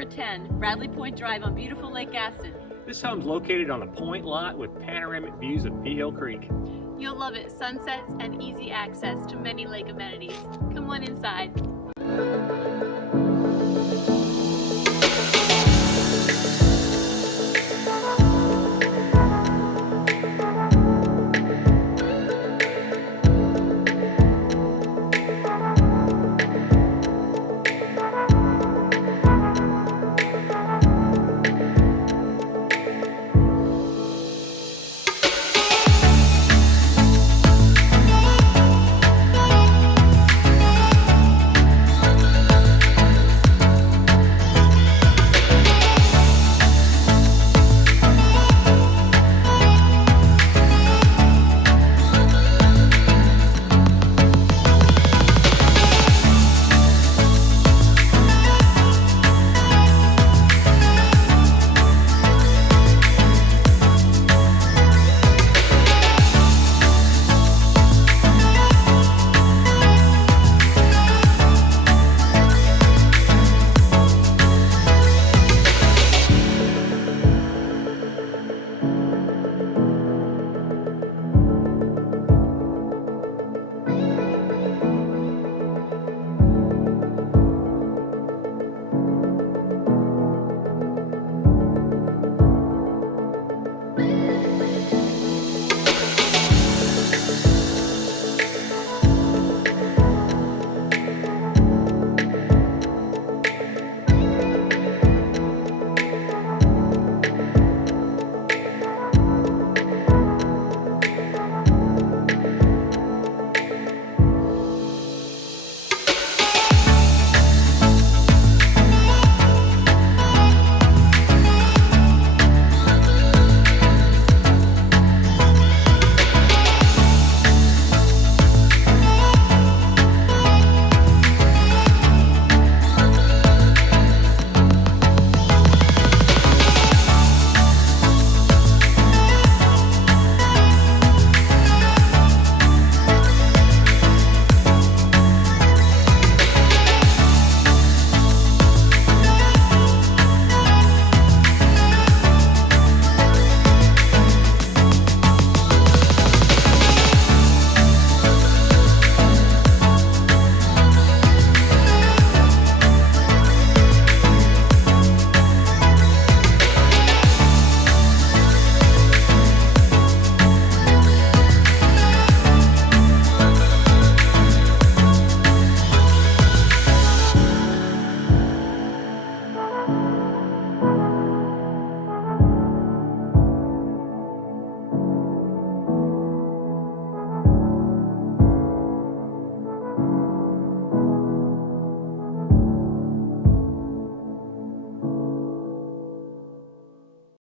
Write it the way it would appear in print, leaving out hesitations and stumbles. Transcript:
410 Bradley Pointe Drive on beautiful Lake Gaston. This home's located on a Pointe lot with panoramic views of Bee Hill Creek. You'll love it. Sunsets and easy access to many lake amenities. Come on inside.